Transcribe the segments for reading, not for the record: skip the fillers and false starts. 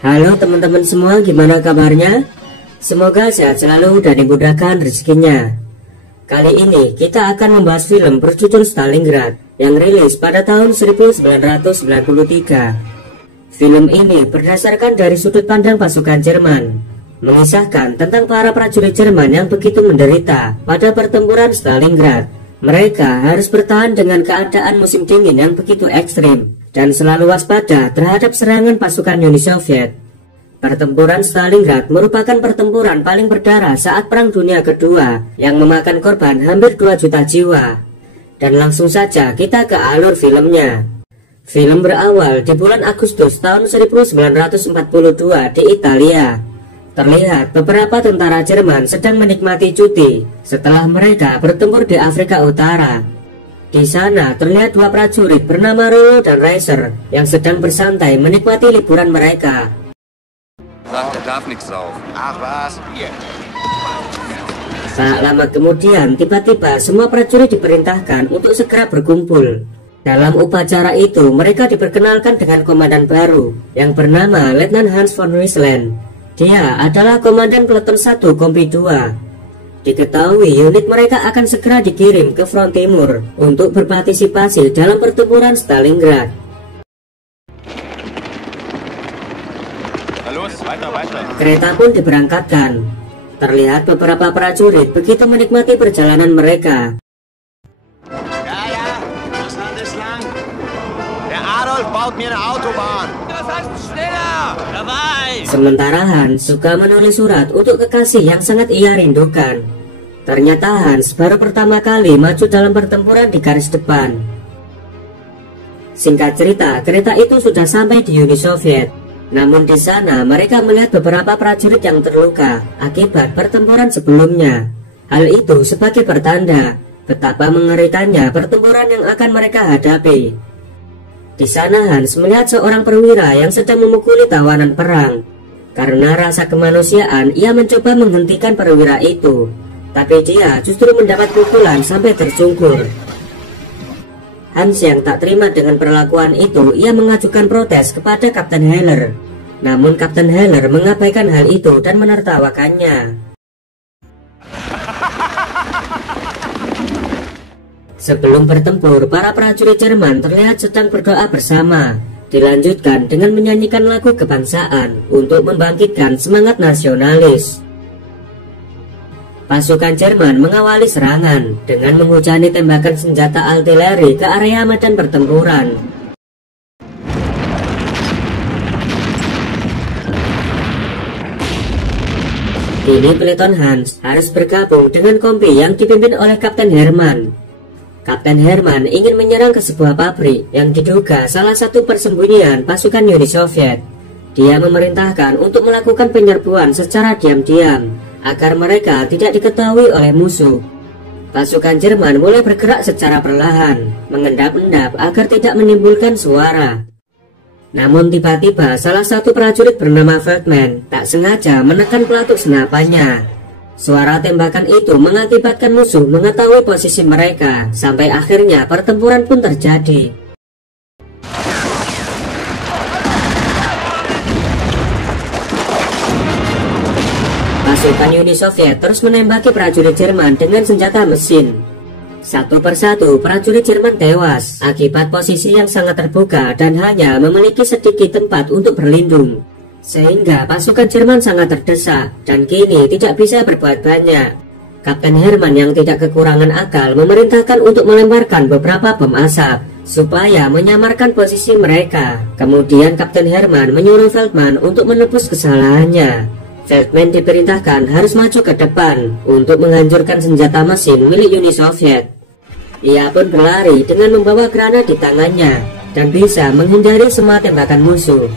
Halo teman-teman semua, gimana kabarnya? Semoga sehat selalu dan dimudahkan rezekinya. Kali ini kita akan membahas film berjudul Stalingrad yang rilis pada tahun 1993. Film ini berdasarkan dari sudut pandang pasukan Jerman, mengisahkan tentang para prajurit Jerman yang begitu menderita pada pertempuran Stalingrad. Mereka harus bertahan dengan keadaan musim dingin yang begitu ekstrim dan selalu waspada terhadap serangan pasukan Uni Soviet. Pertempuran Stalingrad merupakan pertempuran paling berdarah saat Perang Dunia Kedua yang memakan korban hampir 2 juta jiwa. Dan langsung saja kita ke alur filmnya. Film berawal di bulan Agustus tahun 1942 di Italia. Terlihat beberapa tentara Jerman sedang menikmati cuti setelah mereka bertempur di Afrika Utara. Di sana terlihat 2 prajurit bernama Rollo dan Reiser yang sedang bersantai menikmati liburan mereka. Tak lama kemudian tiba-tiba semua prajurit diperintahkan untuk segera berkumpul. Dalam upacara itu mereka diperkenalkan dengan komandan baru yang bernama Letnan Hans von Rysland. Dia adalah komandan Peleton 1 Kompi 2. Diketahui unit mereka akan segera dikirim ke front timur untuk berpartisipasi dalam pertempuran Stalingrad. Kereta pun diberangkatkan. Terlihat beberapa prajurit begitu menikmati perjalanan mereka. Sementara Hans suka menulis surat untuk kekasih yang sangat ia rindukan. Ternyata Hans baru pertama kali maju dalam pertempuran di garis depan. Singkat cerita, kereta itu sudah sampai di Uni Soviet. Namun di sana mereka melihat beberapa prajurit yang terluka akibat pertempuran sebelumnya. Hal itu sebagai pertanda betapa mengerikannya pertempuran yang akan mereka hadapi. Di sana Hans melihat seorang perwira yang sedang memukuli tawanan perang. Karena rasa kemanusiaan, ia mencoba menghentikan perwira itu, tapi dia justru mendapat pukulan sampai tersungkur. Hans yang tak terima dengan perlakuan itu, ia mengajukan protes kepada Kapten Heller. Namun Kapten Heller mengabaikan hal itu dan menertawakannya. Sebelum bertempur, para prajurit Jerman terlihat sedang berdoa bersama. Dilanjutkan dengan menyanyikan lagu kebangsaan untuk membangkitkan semangat nasionalis. Pasukan Jerman mengawali serangan dengan menghujani tembakan senjata artileri ke area medan pertempuran. Kini Peleton Hans harus bergabung dengan kompi yang dipimpin oleh Kapten Hermann. Kapten Hermann ingin menyerang ke sebuah pabrik yang diduga salah satu persembunyian pasukan Uni Soviet. Dia memerintahkan untuk melakukan penyerbuan secara diam-diam agar mereka tidak diketahui oleh musuh. Pasukan Jerman mulai bergerak secara perlahan, mengendap-endap agar tidak menimbulkan suara. Namun tiba-tiba salah satu prajurit bernama Feldman tak sengaja menekan pelatuk senapannya. Suara tembakan itu mengakibatkan musuh mengetahui posisi mereka, sampai akhirnya pertempuran pun terjadi. Pasukan Uni Soviet terus menembaki prajurit Jerman dengan senjata mesin. Satu persatu prajurit Jerman tewas akibat posisi yang sangat terbuka dan hanya memiliki sedikit tempat untuk berlindung. Sehingga pasukan Jerman sangat terdesak dan kini tidak bisa berbuat banyak. Kapten Hermann yang tidak kekurangan akal memerintahkan untuk melemparkan beberapa bom asap supaya menyamarkan posisi mereka. Kemudian Kapten Hermann menyuruh Feldman untuk menebus kesalahannya. Feldman diperintahkan harus maju ke depan untuk menghancurkan senjata mesin milik Uni Soviet. Ia pun berlari dengan membawa granat di tangannya dan bisa menghindari semua tembakan musuh.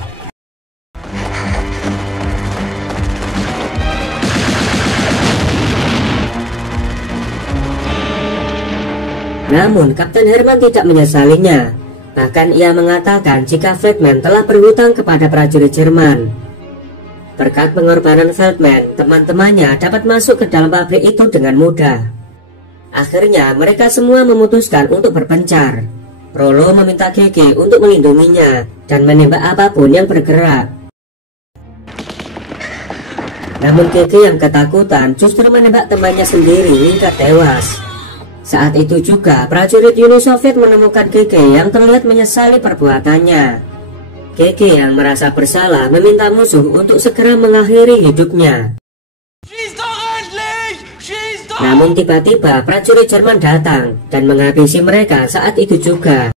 Namun Kapten Hermann tidak menyesalinya. Bahkan ia mengatakan jika Feldman telah berhutang kepada prajurit Jerman. Berkat pengorbanan Feldman, teman-temannya dapat masuk ke dalam pabrik itu dengan mudah. Akhirnya mereka semua memutuskan untuk berpencar. Rollo meminta Gege untuk melindunginya dan menembak apapun yang bergerak. Namun Keke yang ketakutan justru menembak temannya sendiri hingga tewas. Saat itu juga prajurit Uni Soviet menemukan Keke yang terlihat menyesali perbuatannya. Keke yang merasa bersalah meminta musuh untuk segera mengakhiri hidupnya. Namun tiba-tiba prajurit Jerman datang dan menghabisi mereka saat itu juga.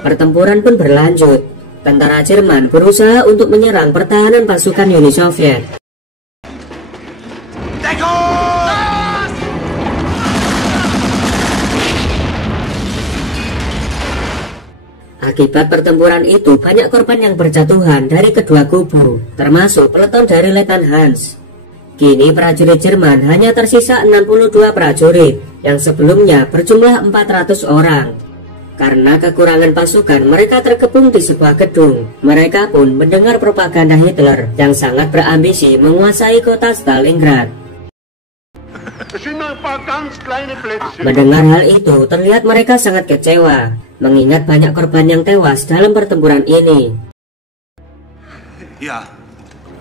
Pertempuran pun berlanjut. Tentara Jerman berusaha untuk menyerang pertahanan pasukan Uni Soviet. Akibat pertempuran itu banyak korban yang berjatuhan dari kedua kubu, termasuk peleton dari Letnan Hans. Kini prajurit Jerman hanya tersisa 62 prajurit, yang sebelumnya berjumlah 400 orang. Karena kekurangan pasukan, mereka terkepung di sebuah gedung. Mereka pun mendengar propaganda Hitler yang sangat berambisi menguasai kota Stalingrad. Mendengar hal itu, terlihat mereka sangat kecewa, mengingat banyak korban yang tewas dalam pertempuran ini.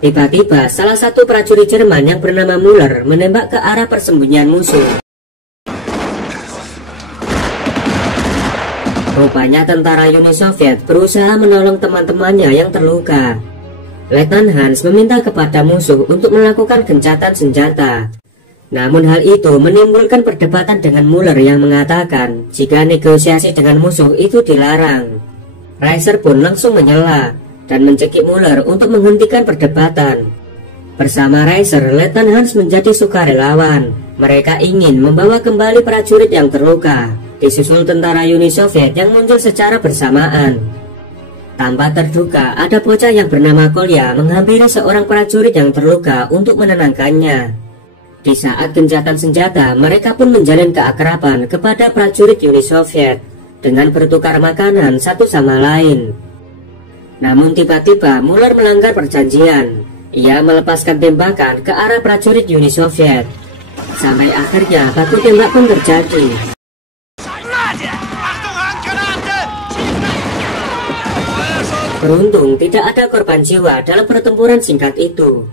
Tiba-tiba, salah satu prajurit Jerman yang bernama Müller menembak ke arah persembunyian musuh. Rupanya tentara Uni Soviet berusaha menolong teman-temannya yang terluka. Letnan Hans meminta kepada musuh untuk melakukan gencatan senjata. Namun hal itu menimbulkan perdebatan dengan Müller yang mengatakan jika negosiasi dengan musuh itu dilarang. Reiser pun langsung menyela dan mencekik Müller untuk menghentikan perdebatan. Bersama Reiser, Letnan Hans menjadi sukarelawan. Mereka ingin membawa kembali prajurit yang terluka. Disusul tentara Uni Soviet yang muncul secara bersamaan. Tanpa terduga, ada bocah yang bernama Kolya menghampiri seorang prajurit yang terluka untuk menenangkannya. Di saat gencatan senjata, mereka pun menjalin keakraban kepada prajurit Uni Soviet dengan bertukar makanan satu sama lain. Namun tiba-tiba Müller melanggar perjanjian. Ia melepaskan tembakan ke arah prajurit Uni Soviet. Sampai akhirnya baku tembak pun terjadi. Beruntung tidak ada korban jiwa dalam pertempuran singkat itu.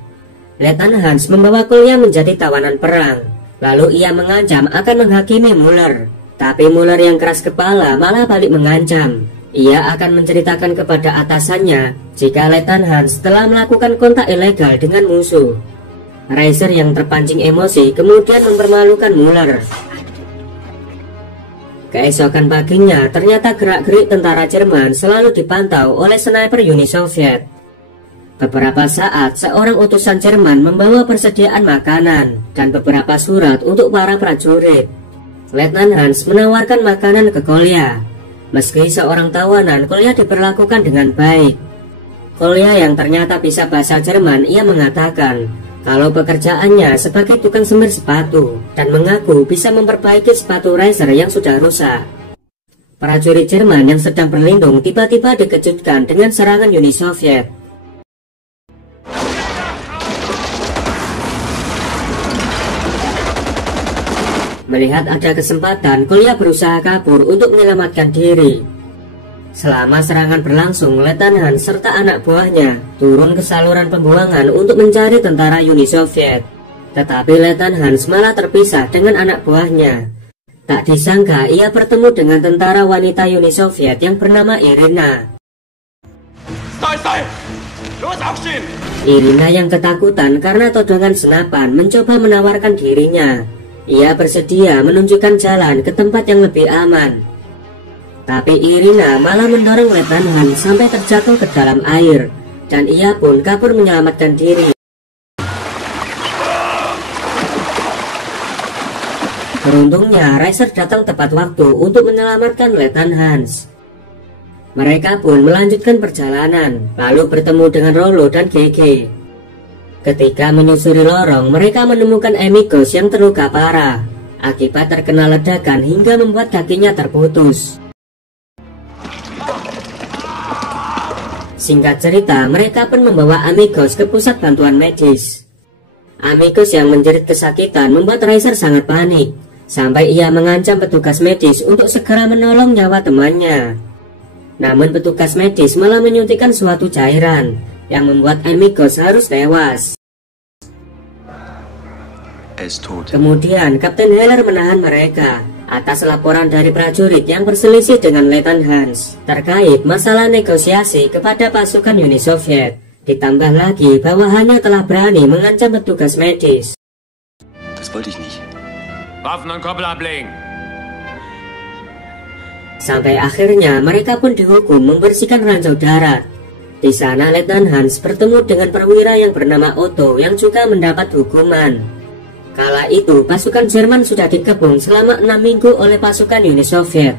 Letnan Hans membawa Kolya menjadi tawanan perang. Lalu ia mengancam akan menghakimi Müller. Tapi Müller yang keras kepala malah balik mengancam. Ia akan menceritakan kepada atasannya jika Letnan Hans telah melakukan kontak ilegal dengan musuh. Reiser yang terpancing emosi kemudian mempermalukan Müller. Keesokan paginya, ternyata gerak-gerik tentara Jerman selalu dipantau oleh sniper Uni Soviet. Beberapa saat, seorang utusan Jerman membawa persediaan makanan dan beberapa surat untuk para prajurit. Letnan Hans menawarkan makanan ke Kolya. Meski seorang tawanan, Kolya diperlakukan dengan baik. Kolya yang ternyata bisa bahasa Jerman, ia mengatakan kalau pekerjaannya sebagai tukang semir sepatu dan mengaku bisa memperbaiki sepatu Reiser yang sudah rusak. Prajurit Jerman yang sedang berlindung tiba-tiba dikejutkan dengan serangan Uni Soviet. Melihat ada kesempatan, Kolya berusaha kabur untuk menyelamatkan diri. Selama serangan berlangsung, Letnan Hans serta anak buahnya turun ke saluran pembuangan untuk mencari tentara Uni Soviet. Tetapi Letnan Hans malah terpisah dengan anak buahnya. Tak disangka ia bertemu dengan tentara wanita Uni Soviet yang bernama Irina. Irina yang ketakutan karena todongan senapan mencoba menawarkan dirinya. Ia bersedia menunjukkan jalan ke tempat yang lebih aman. Tapi Irina malah mendorong Letnan Hans sampai terjatuh ke dalam air, dan ia pun kabur menyelamatkan diri. Beruntungnya, Reiser datang tepat waktu untuk menyelamatkan Letnan Hans. Mereka pun melanjutkan perjalanan, lalu bertemu dengan Rollo dan Gege. Ketika menyusuri lorong, mereka menemukan Emigos yang terluka parah akibat terkena ledakan hingga membuat kakinya terputus. Singkat cerita, mereka pun membawa Amigos ke pusat bantuan medis. Amigos yang menjerit kesakitan membuat Reiser sangat panik, sampai ia mengancam petugas medis untuk segera menolong nyawa temannya. Namun petugas medis malah menyuntikkan suatu cairan yang membuat Amigos harus tewas. Kemudian Kapten Heller menahan mereka atas laporan dari prajurit yang berselisih dengan Letnan Hans terkait masalah negosiasi kepada pasukan Uni Soviet. Ditambah lagi bahwa hanya telah berani mengancam petugas medis. Das wollte ich nicht. Waffen und Koppel ablegen. Sampai akhirnya mereka pun dihukum membersihkan ranjau darat. Di sana Letnan Hans bertemu dengan perwira yang bernama Otto yang juga mendapat hukuman. Kala itu pasukan Jerman sudah dikepung selama 6 minggu oleh pasukan Uni Soviet.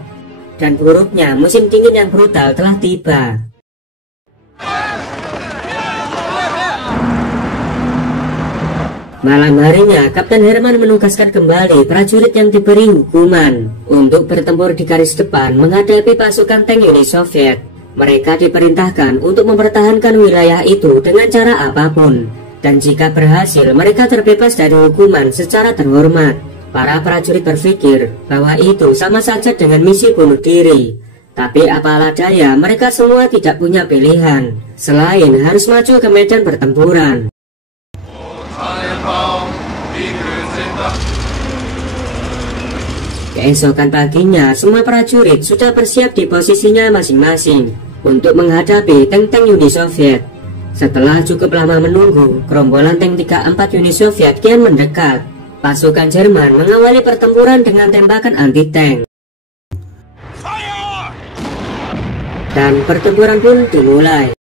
Dan buruknya musim dingin yang brutal telah tiba. Malam harinya, Kapten Hermann menugaskan kembali prajurit yang diberi hukuman untuk bertempur di garis depan menghadapi pasukan tank Uni Soviet. Mereka diperintahkan untuk mempertahankan wilayah itu dengan cara apapun. Dan jika berhasil, mereka terbebas dari hukuman secara terhormat. Para prajurit berpikir bahwa itu sama saja dengan misi bunuh diri. Tapi apalah daya, mereka semua tidak punya pilihan selain harus maju ke medan pertempuran. Keesokan paginya, semua prajurit sudah bersiap di posisinya masing-masing untuk menghadapi tank-tank Uni Soviet. Setelah cukup lama menunggu, gerombolan tank 34 Uni Soviet kian mendekat. Pasukan Jerman mengawali pertempuran dengan tembakan anti-tank. Dan pertempuran pun dimulai.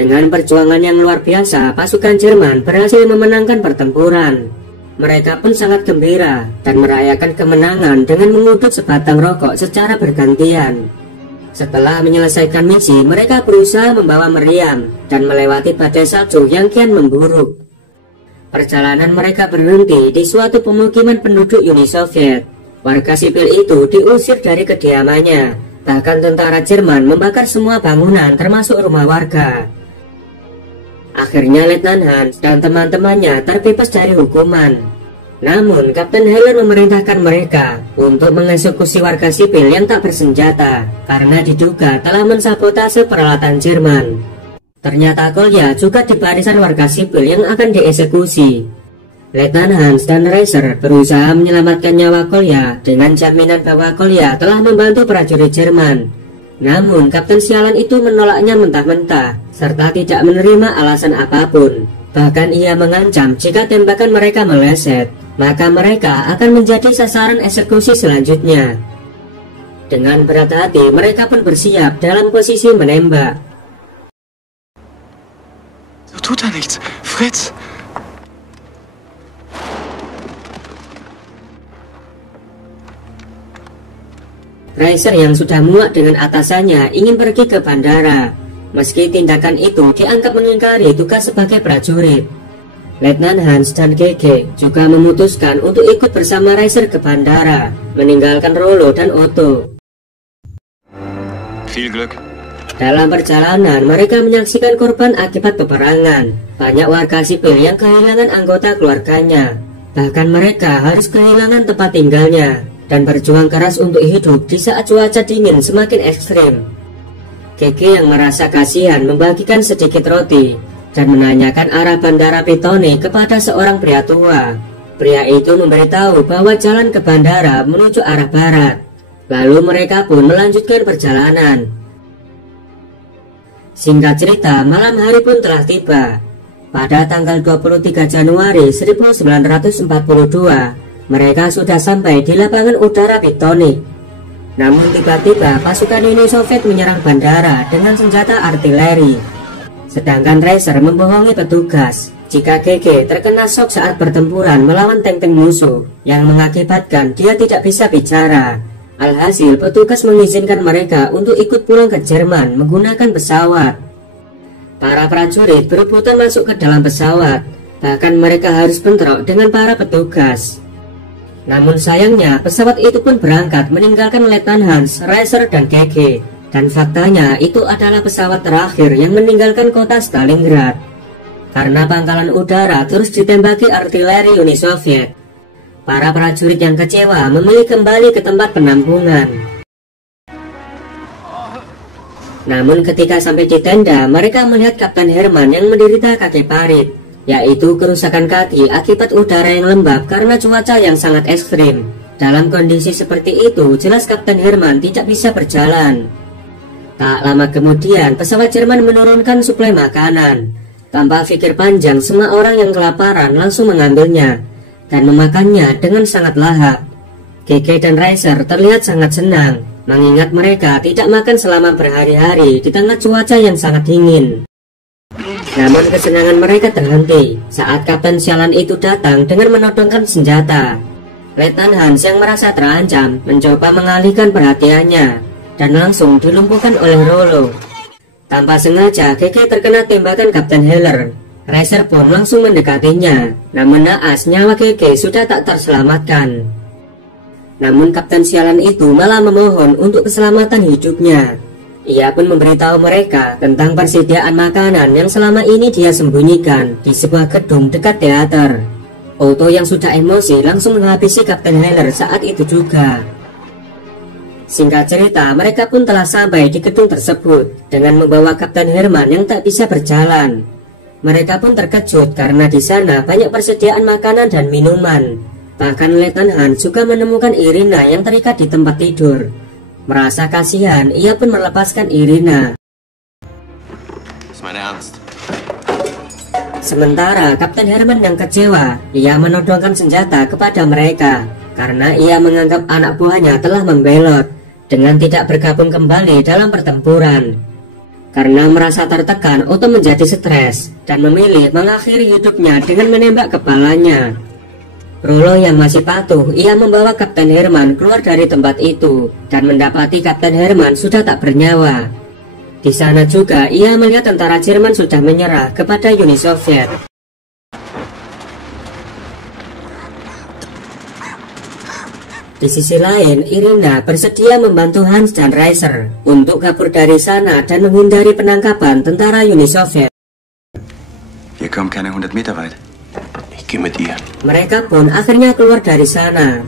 Dengan perjuangan yang luar biasa, pasukan Jerman berhasil memenangkan pertempuran. Mereka pun sangat gembira dan merayakan kemenangan dengan menguduk sebatang rokok secara bergantian. Setelah menyelesaikan misi, mereka berusaha membawa meriam dan melewati badai salju yang kian memburuk. Perjalanan mereka berhenti di suatu pemukiman penduduk Uni Soviet. Warga sipil itu diusir dari kediamannya. Bahkan tentara Jerman membakar semua bangunan termasuk rumah warga. Akhirnya Letnan Hans dan teman-temannya terbebas dari hukuman. Namun Kapten Heller memerintahkan mereka untuk mengeksekusi warga sipil yang tak bersenjata karena diduga telah mensabotase peralatan Jerman. Ternyata Kolya juga di barisan warga sipil yang akan dieksekusi. Letnan Hans dan Reiser berusaha menyelamatkan nyawa Kolya dengan jaminan bahwa Kolya telah membantu prajurit Jerman. Namun Kapten sialan itu menolaknya mentah-mentah serta tidak menerima alasan apapun. Bahkan ia mengancam jika tembakan mereka meleset, maka mereka akan menjadi sasaran eksekusi selanjutnya. Dengan berat hati mereka pun bersiap dalam posisi menembak. Tut er nichts, Fritz! Reiser yang sudah muak dengan atasannya ingin pergi ke bandara. Meski tindakan itu dianggap mengingkari tugas sebagai prajurit. Letnan Hans dan Gege juga memutuskan untuk ikut bersama Reiser ke bandara, meninggalkan Rollo dan Otto. Viel Glück. Dalam perjalanan, mereka menyaksikan korban akibat peperangan. Banyak warga sipil yang kehilangan anggota keluarganya. Bahkan mereka harus kehilangan tempat tinggalnya dan berjuang keras untuk hidup di saat cuaca dingin semakin ekstrim. Gege yang merasa kasihan membagikan sedikit roti dan menanyakan arah bandara Pitone kepada seorang pria tua. Pria itu memberitahu bahwa jalan ke bandara menuju arah barat. Lalu mereka pun melanjutkan perjalanan. Singkat cerita, malam hari pun telah tiba. Pada tanggal 23 Januari 1942, mereka sudah sampai di lapangan udara Pitone. Namun tiba-tiba pasukan Uni Soviet menyerang bandara dengan senjata artileri. Sedangkan Reiser membohongi petugas jika Gege terkena shock saat bertempuran melawan tank-tank musuh yang mengakibatkan dia tidak bisa bicara. Alhasil, petugas mengizinkan mereka untuk ikut pulang ke Jerman menggunakan pesawat. Para prajurit berebutan masuk ke dalam pesawat, bahkan mereka harus bentrok dengan para petugas. Namun sayangnya, pesawat itu pun berangkat meninggalkan Letnan Hans, Reiser, dan GG. Dan faktanya, itu adalah pesawat terakhir yang meninggalkan kota Stalingrad. Karena pangkalan udara terus ditembaki artileri Uni Soviet, para prajurit yang kecewa memilih kembali ke tempat penampungan. Namun ketika sampai di tenda, mereka melihat Kapten Hermann yang menderita kaki parit, yaitu kerusakan kaki akibat udara yang lembab karena cuaca yang sangat ekstrim. Dalam kondisi seperti itu, jelas Kapten Hermann tidak bisa berjalan. Tak lama kemudian, pesawat Jerman menurunkan suplai makanan. Tanpa pikir panjang, semua orang yang kelaparan langsung mengambilnya dan memakannya dengan sangat lahap. GG dan Reiser terlihat sangat senang, mengingat mereka tidak makan selama berhari-hari di tengah cuaca yang sangat dingin. Namun kesenangan mereka terhenti saat Kapten sialan itu datang dengan menodongkan senjata. Letnan Hans yang merasa terancam mencoba mengalihkan perhatiannya dan langsung dilumpuhkan oleh Rollo. Tanpa sengaja, GG terkena tembakan Kapten Heller. Reiser pun langsung mendekatinya, namun naas nyawa GG sudah tak terselamatkan. Namun Kapten sialan itu malah memohon untuk keselamatan hidupnya. Ia pun memberitahu mereka tentang persediaan makanan yang selama ini dia sembunyikan di sebuah gedung dekat teater. Otto yang sudah emosi langsung menghabisi Kapten Heller saat itu juga. Singkat cerita, mereka pun telah sampai di gedung tersebut dengan membawa Kapten Hermann yang tak bisa berjalan. Mereka pun terkejut karena di sana banyak persediaan makanan dan minuman. Bahkan Letnan Hans juga menemukan Irina yang terikat di tempat tidur. Merasa kasihan, ia pun melepaskan Irina. Sementara Kapten Hermann yang kecewa, ia menodongkan senjata kepada mereka karena ia menganggap anak buahnya telah membelot dengan tidak bergabung kembali dalam pertempuran. Karena merasa tertekan, Otto menjadi stres dan memilih mengakhiri hidupnya dengan menembak kepalanya. Rollo yang masih patuh, ia membawa Kapten Hermann keluar dari tempat itu dan mendapati Kapten Hermann sudah tak bernyawa. Di sana juga ia melihat tentara Jerman sudah menyerah kepada Uni Soviet. Di sisi lain, Irina bersedia membantu Hans dan Reiser untuk kabur dari sana dan menghindari penangkapan tentara Uni Soviet. Wir kommen keine 100 Meter weit. Ich gehe mit ihr. Mereka pun akhirnya keluar dari sana.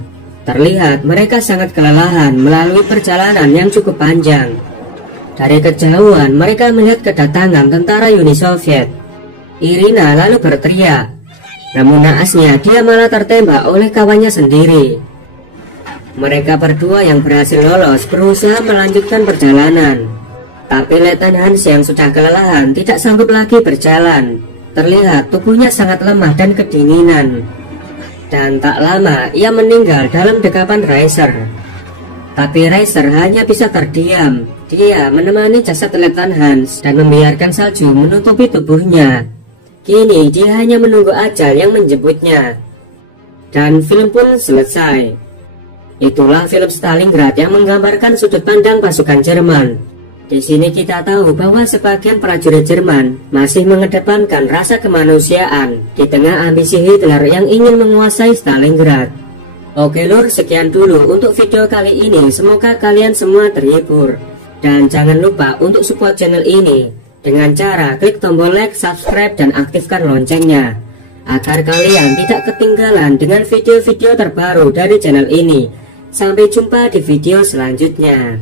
Terlihat mereka sangat kelelahan melalui perjalanan yang cukup panjang. Dari kejauhan mereka melihat kedatangan tentara Uni Soviet. Irina lalu berteriak. Namun naasnya dia malah tertembak oleh kawannya sendiri. Mereka berdua yang berhasil lolos berusaha melanjutkan perjalanan. Tapi Letnan Hans yang sudah kelelahan tidak sanggup lagi berjalan. Terlihat tubuhnya sangat lemah dan kedinginan. Dan tak lama ia meninggal dalam dekapan Reiser. Tapi Reiser hanya bisa terdiam. Dia menemani jasad Letnan Hans dan membiarkan salju menutupi tubuhnya. Kini dia hanya menunggu ajal yang menjemputnya. Dan film pun selesai. Itulah film Stalingrad yang menggambarkan sudut pandang pasukan Jerman. Di sini kita tahu bahwa sebagian prajurit Jerman masih mengedepankan rasa kemanusiaan di tengah ambisi Hitler yang ingin menguasai Stalingrad. Oke lur, sekian dulu untuk video kali ini. Semoga kalian semua terhibur. Dan jangan lupa untuk support channel ini dengan cara klik tombol like, subscribe, dan aktifkan loncengnya agar kalian tidak ketinggalan dengan video-video terbaru dari channel ini. Sampai jumpa di video selanjutnya.